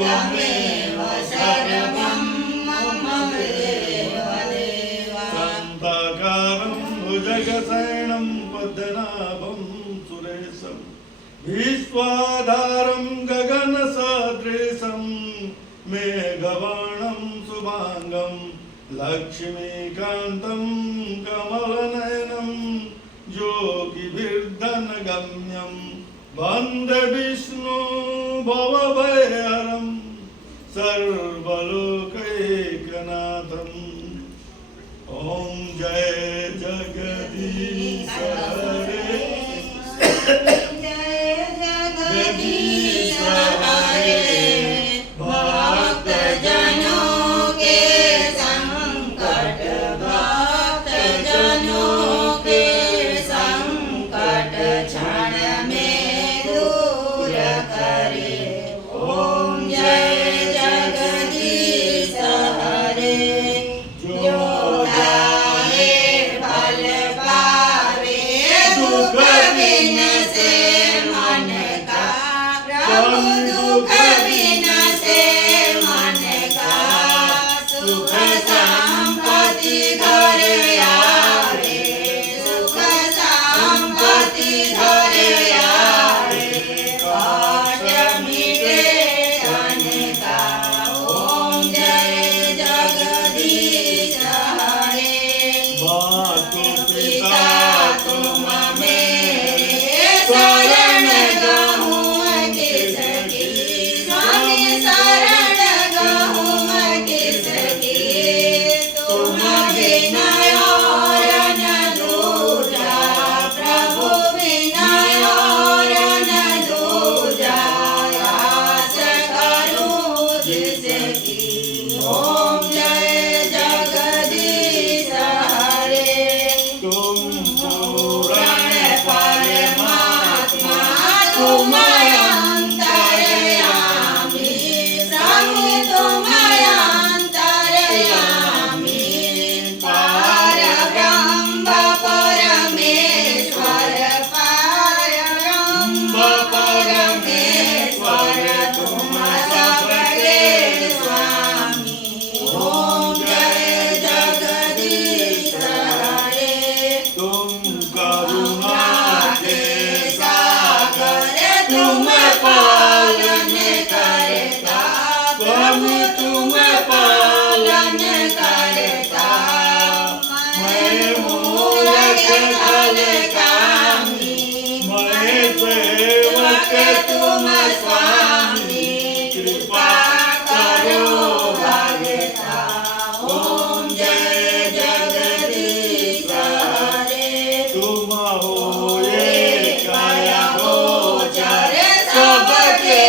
त्वमेव सर्वं मम देव। शान्ताकारं भुजगशयनं पद्मनाभं सुरेशं विश्वाधारं गगनसदृशं मेघवर्णं शुभांगं लक्ष्मीकान्तं कमलनयनं योगिभिर्धनगम्यं वन्दे विष्णु भवभयहरं सर्वलोकैकनाथम्। ओम जय जगदीश हरे जय जगदीश हरे। भक्तजनों के संकट, भक्तजनों के संकट क्षण में दूर करे। ओम जय जगदीश हरे। जो गाए फल पावे दुख बिनसे मन का, प्रभु दुख बिनसे मन का। सुख संपत्ति घर आवे, सुख संपत्ति घर आवे। कष्ट मिटे तन का। ओम जय जगदीश हरे। मातु पिता तुम मेरे शरण गहूँ किसकी, स्वामी शरण गहूँ किसकी। तुम बिना और न दूजा, प्रभु बिना और न दूजा। आस करूँ जिसकी। ओम जय जगदीश हरे। तुम पूर्ण परमात्मा तुम अंतर्यामी, प्रभु तुम अंतर्यामी। परब्रह्म परमेश्वर, परब्रह्म परमेश्वर तुम सबके स्वामी। ओम जय जगदीश हरे। तुम करुणा के सागर तुम पालन करता, प्रभु तुम पालन करता। मैं मूरख फल कामी, मैं सेवक तुम स्वामी। कृपा करो भगता। ओम जय जगदीश हरे। तुम हो ये काया गोचर सबके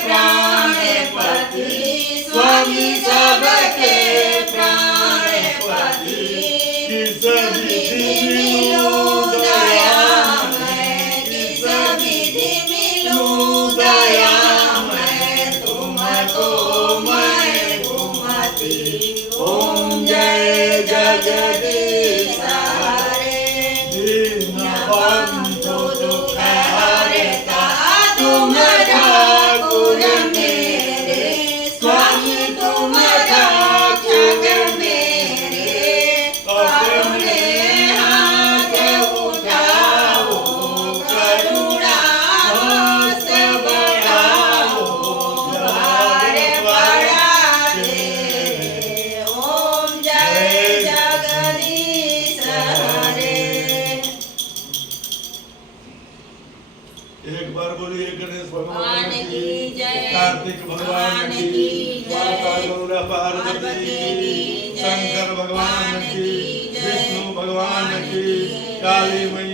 प्राणपति, स्वामी सबके प्राणपति। किस विधि मिलूं दयामय, किस विधि मिलूं दयामय। तुमको मैं घुमती। ओम जय जगदीश हरे। बंधु दुख हरता तुम ठाकुर मेरे, स्वामी तुम रक्षक मेरे। अपने हाथ उठाओ, करुणा हस्त बढ़ाओ। द्वार बड़ा दे। ओम जय जगदीश हरे। एक बार बोलिए गणेश भगवान भगवान की की जय। कार्तिक भगवान की जय। माता गौरा पार्वती की जय। शंकर भगवान की जय। विष्णु भगवान की जय। काली मैया